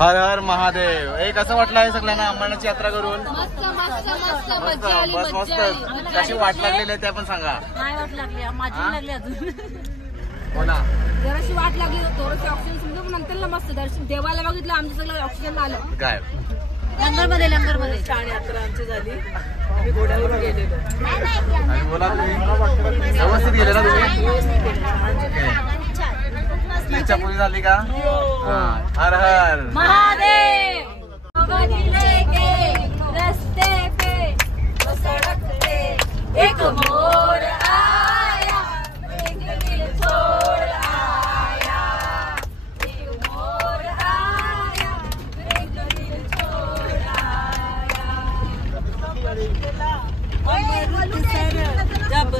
हर हर महादेव. कसं वाटलं आहे सगळ्यांना अंबरनाथची यात्रा करून? मस्त मस्त मस्त मजा आली. बस मस्त. कशी वाट लागलेली आहे त्या पण सांगा. नाही वाट लागली, माझी लागली अजून. हो ना, जराशी वाट लागली, थोडंसं ऑक्सिजन समजा, पण नंतर मस्त दर्शन देवाला बघितलं, आमचं सगळं ऑक्सिजन आलं. काय लंगरमध्ये छान यात्रा आमची झाली. आम्ही घोड्यावरून गेलेलो. आणि बोला तुम्ही व्यवस्थित गेले ना तुम्ही? इच्छा पूर्ण झाली का? हर हर महादेव. रस्ते पे सड़क पे एक मोर आया, एक दिल छोड़ आया, एक मोर आया, एक दिल छोड़ आया. जब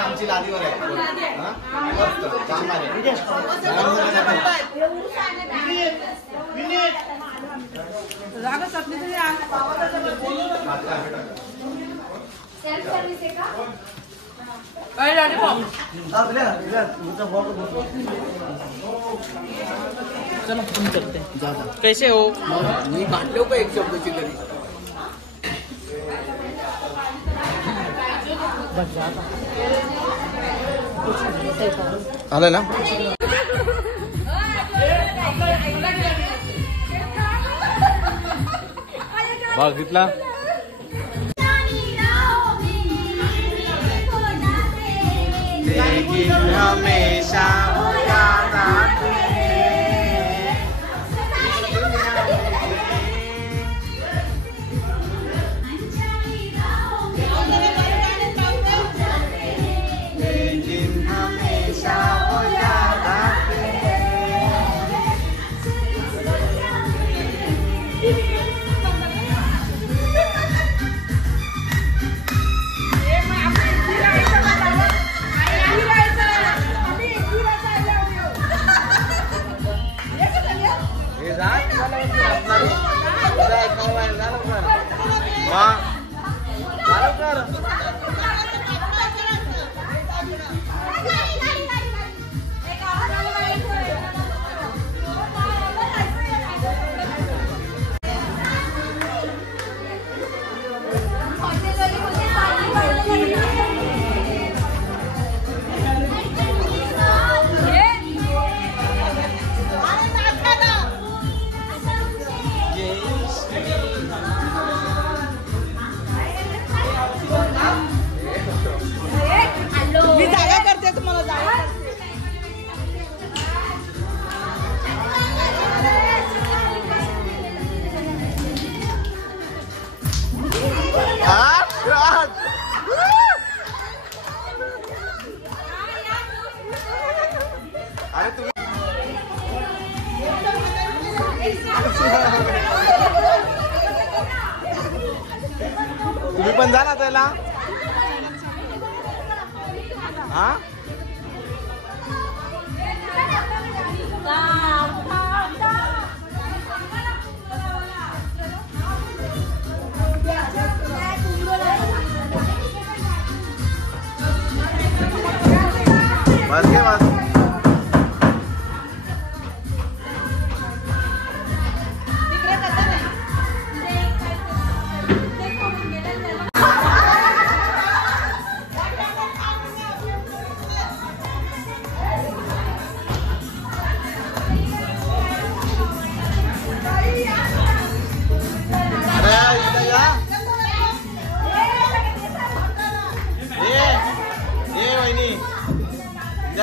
आमची लादीवर आहे. चलो तुम चलते हैं. कैसे हो? मी बांधलो का एक शब्दाची तरी. आलं ना? बघितला? हमेशा तुम्ही पण जा ना त्याला. हा बस के बस.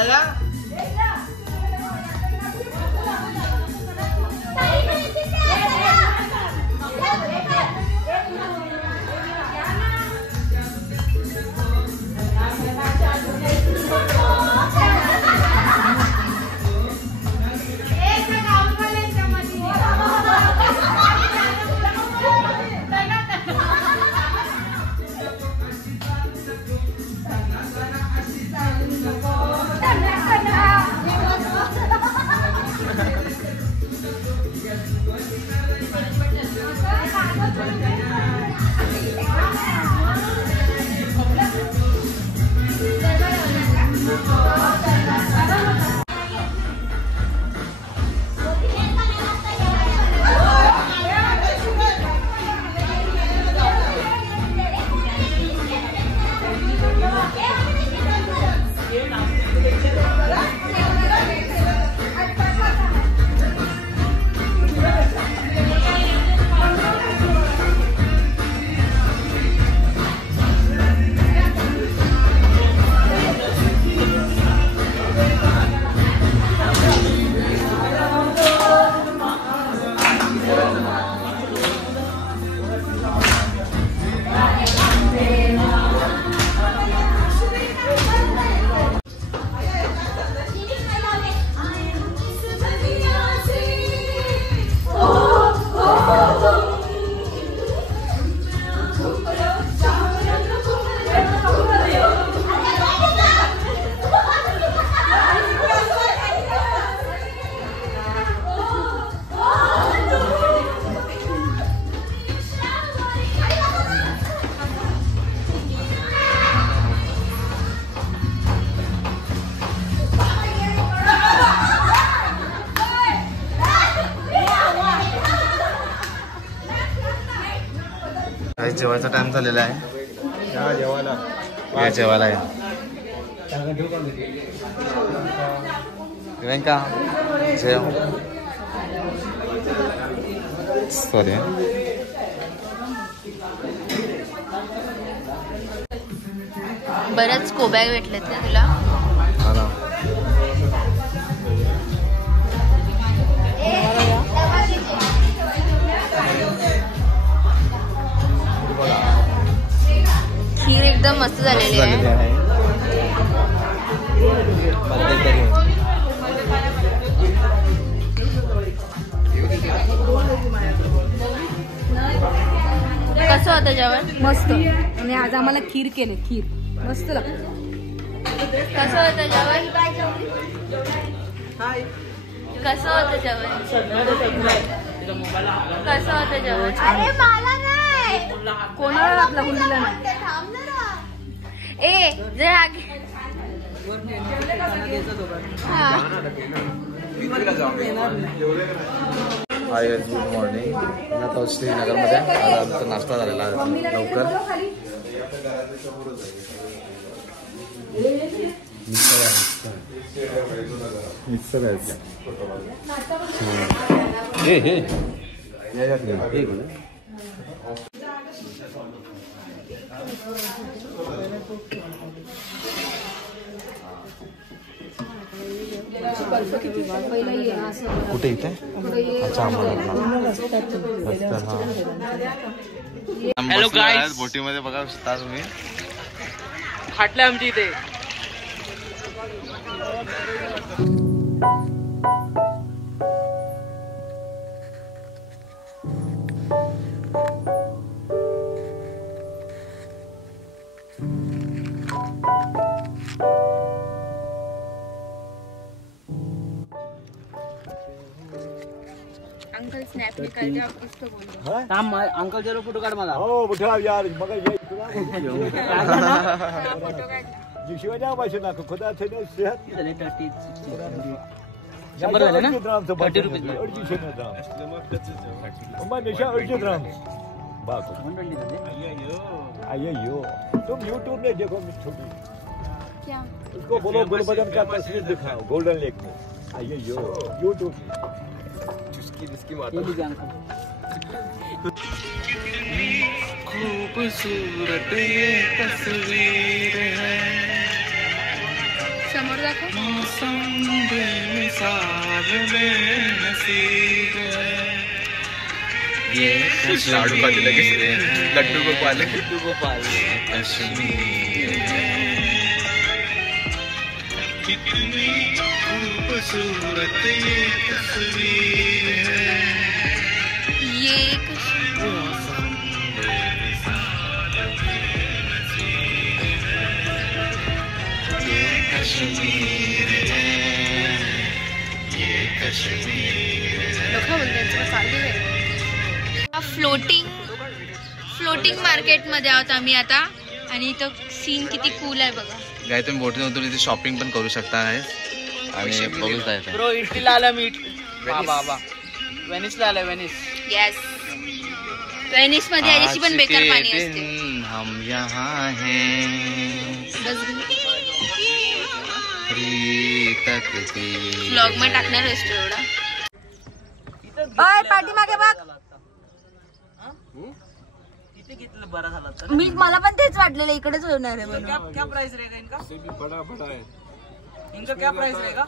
Ya. काही जेवायचा टाइम झालेला आहे. जेवायला आहे प्रियंका जेव. सॉरी बऱ्याच कोब्या भेटलेत ना तुला. खीर एकदम मस्त झालेली आहे. कसं होतं जेवण? मस्त. आणि आज आम्हाला खीर केले. खीर मस्त लागतं. कसं होतं जेवण? कसं होतं जेवण? कसं होतं जेवण? अरे मला नाही. कोणाला आपला हुंडीला नाही. ए जरा हाय गुड मॉर्निंग. मी आता श्रीनगरमध्ये. आज आमचा नाश्ता झालेला आहे लवकर. कुठे इथे? अच्छा हॅलो गाईज. बोटीमध्ये बघा शकता तुम्ही. फाटले आमच्या इथे. अंकल स्नॅप निकाल कुछ तो बोल. थांब अंकल जरा फोटो काढ मला. हो बुठा यार मग ये शिवाजी भाषा ना खुदा थे सेहत 100 झाले ना. 30 रुपये 250 ग्राम बात. अयो तुम यूट्यूब में देखो छोटी क्या उसको बोलो गुलबदन का तस्वीर दिखाओ गोल्डन लेक में. अयो यूट्यूब जिसकी माता खूबसूरत ये तस्वीर है. समोर दाखव. मौसम बेमिसाल बेनसीब है. ये लड्डू गोपाल कश्मीर है. कितनी खूबसूरत ये तस्वीर है. ये मौसम बेमिसाल बेनसीब है. ये कश्मीर है. ये कश्मीर है. लोक बोलतात चालू आहे. फ्लोटिंग मार्केट मध्ये आहोत आम्ही आता. आणि इथं सीन किती कूल आहे बघा. काय तुम्ही बोटीने उतरून इथे शॉपिंग पण करू शकता आहे. आणि बघू जायचं. ब्रो इटलीला आला मी. बाबा वेनिसला आला. वेनिस. येस. वेनिस मध्ये आधीची पण बेकार पाणी असते. हम यहाँ हैं ब्लॉग मध्ये टाकणार असतो एवढा. ओय पाठीमागे बघ. इथे घेतलं बरा झाला. मी मला पण तेच वाटलेलं इकडेच होणार आहे म्हणून. क्या प्राइस रहेगा इनका? बड़ा है. इनका क्या प्राइस रहेगा?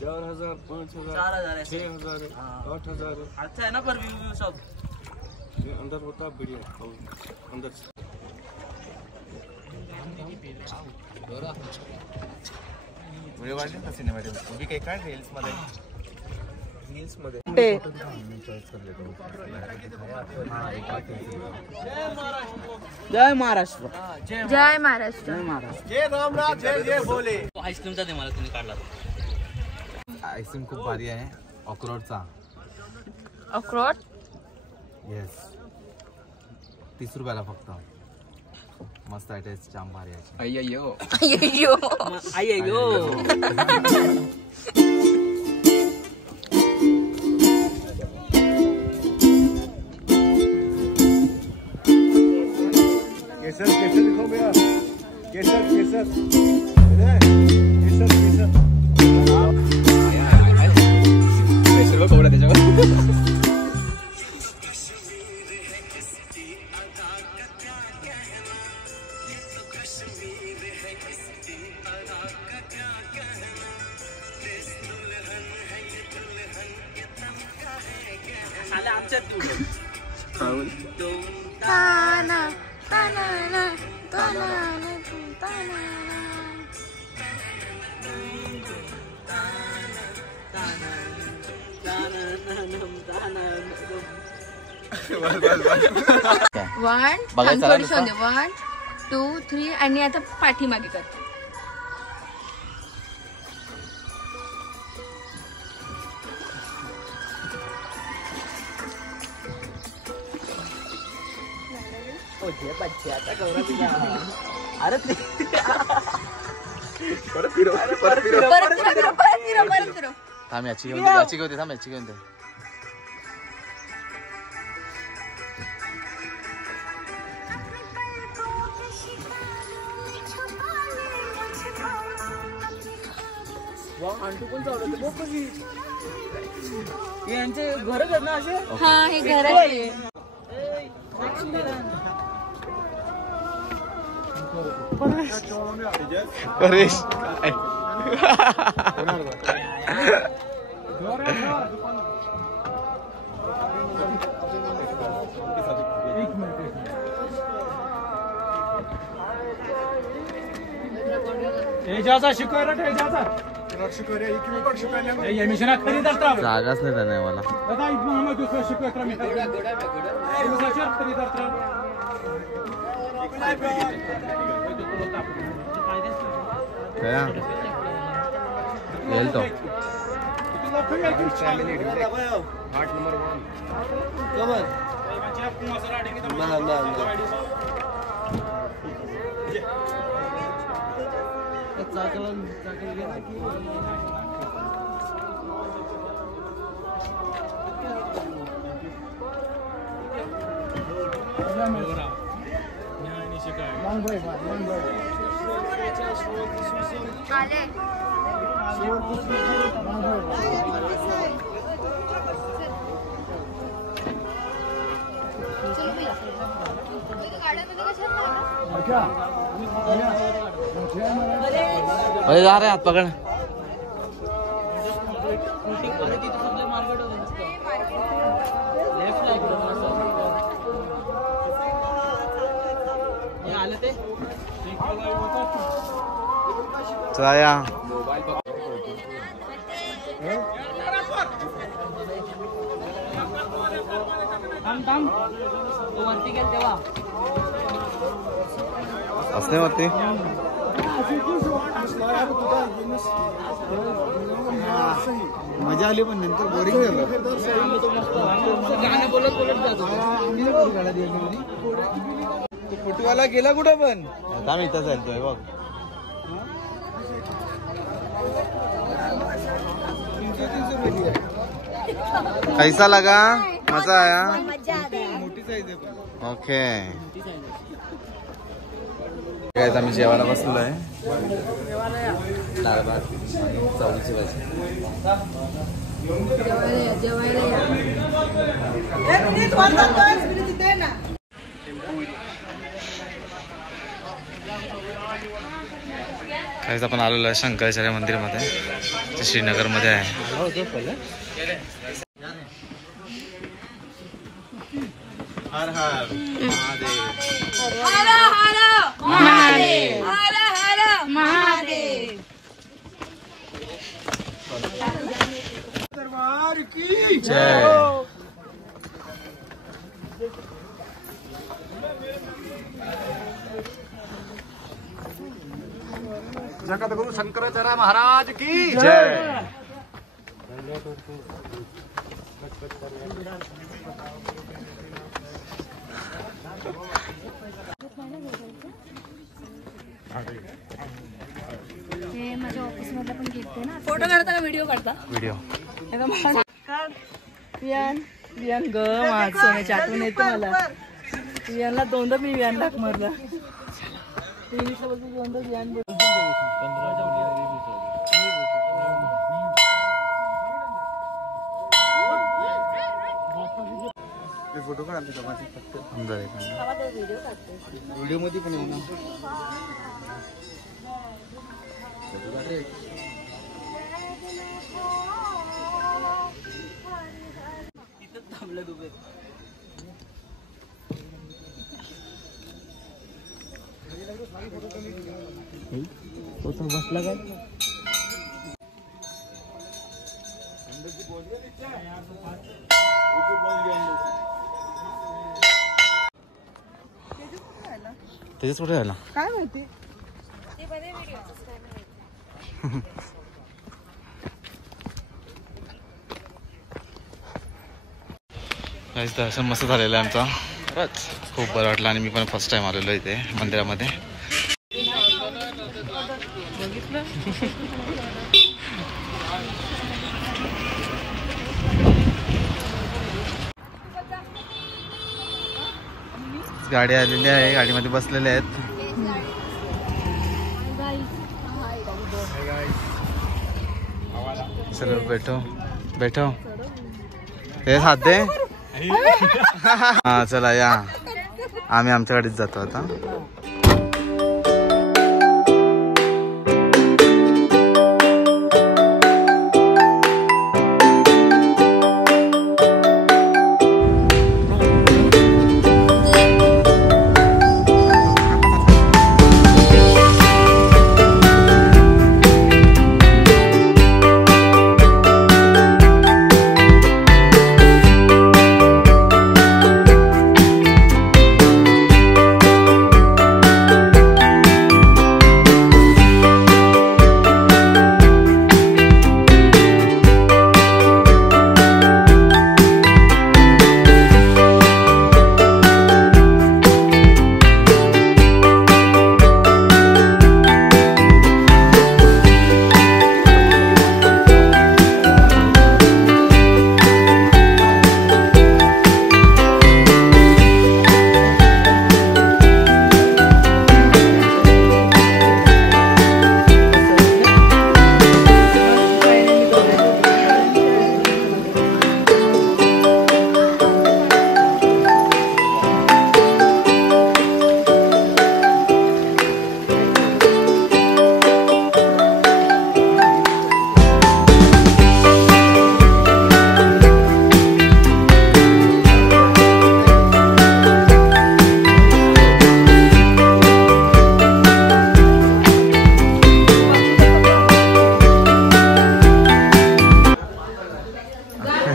4000 5000 4000 6000 8000. अच्छा है ना पर व्यू सब. ये अंदर होता बढ़िया अंदर व्हिडिओ काढले का सिनेमॅटिक उभी काही काय रील्स मध्ये जय महाराष्ट्र. जय महाराष्ट्र. जय रामनाथ जय भोले. आईस्क्रीमचा दे मला तुम्ही काढला. आईस्क्रीम खूप भारी आहे. अक्रोडचा. अक्रोड. येस 30 रुपयाला फक्त. मस्त आहे. टेस्ट जाम भारी आहे. अय्यो. केसर केसर दिखाओ भैया, केसर केसर केसर केसर केसर को कवडा त्याच्यावर वन थोडीशी 1 2 3 आणि आता पाठीमागे करतो. अरे परत फिरव परत फिरव. थांब याची घेऊन याची घेऊन थांब याची घेऊन दे. अंटू पण चालवते बघ कशी. यांचे घर ना असे. हा हे घर आहे. परेश जागाच नाही त्याने मला. येईल तो. अरे जा रहे हाथ पकड़. चला वरती गेल तेव्हा असणे वरती. मजा आली पण नंतर बोरिंग झालं. गाणं बोलत बोलत जातो. फुटवाला गेला कुठं पण. आम्ही इथं चालतोय बघ. कैसा लगा? मजा आया? मोठी साईज आहे पण. ओके. काय आम्ही जेवायला बसलो आहे. डाळ भात आणि चवळीची भाजी. काहीच आपण आलेलो आहे शंकराचार्य मंदिरामध्ये, जे श्रीनगरमध्ये आहे. हर हर महादेव. हर हर महादेव. हर हर महादेव. दरबार की जय. जगद्गुरु शंकराचार्य महाराज की जय. हे माझ्या ऑफिस मधला पण गिफ्ट आहे ना. फोटो काढता का व्हिडिओ काढता? व्हिडिओ. वियान वियान ग माझ सोन्याची आठवण येते मला. वियानला दोनदा मी वियान लाख मारला. फोटो काढ फक्त व्हिडिओ मध्ये पण आहे बसला काय त्याच्याच कुठे राहिला काय माहिती दर्शन मस्त झालेलं आहे आमचा खरंच खूप बरं वाटलं आणि मी पण फर्स्ट टाइम आलेलो इथे मंदिरामध्ये गाडी आलेली आहे गाडीमध्ये बसलेले आहेत चलो बैठो बैठो हे हात दे हा चला या आम्ही आमच्या गाडीत जातो आता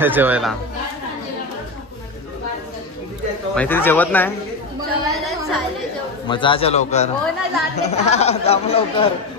जेवायला माहिती जेवत नाही मग जा लवकर जा लवकर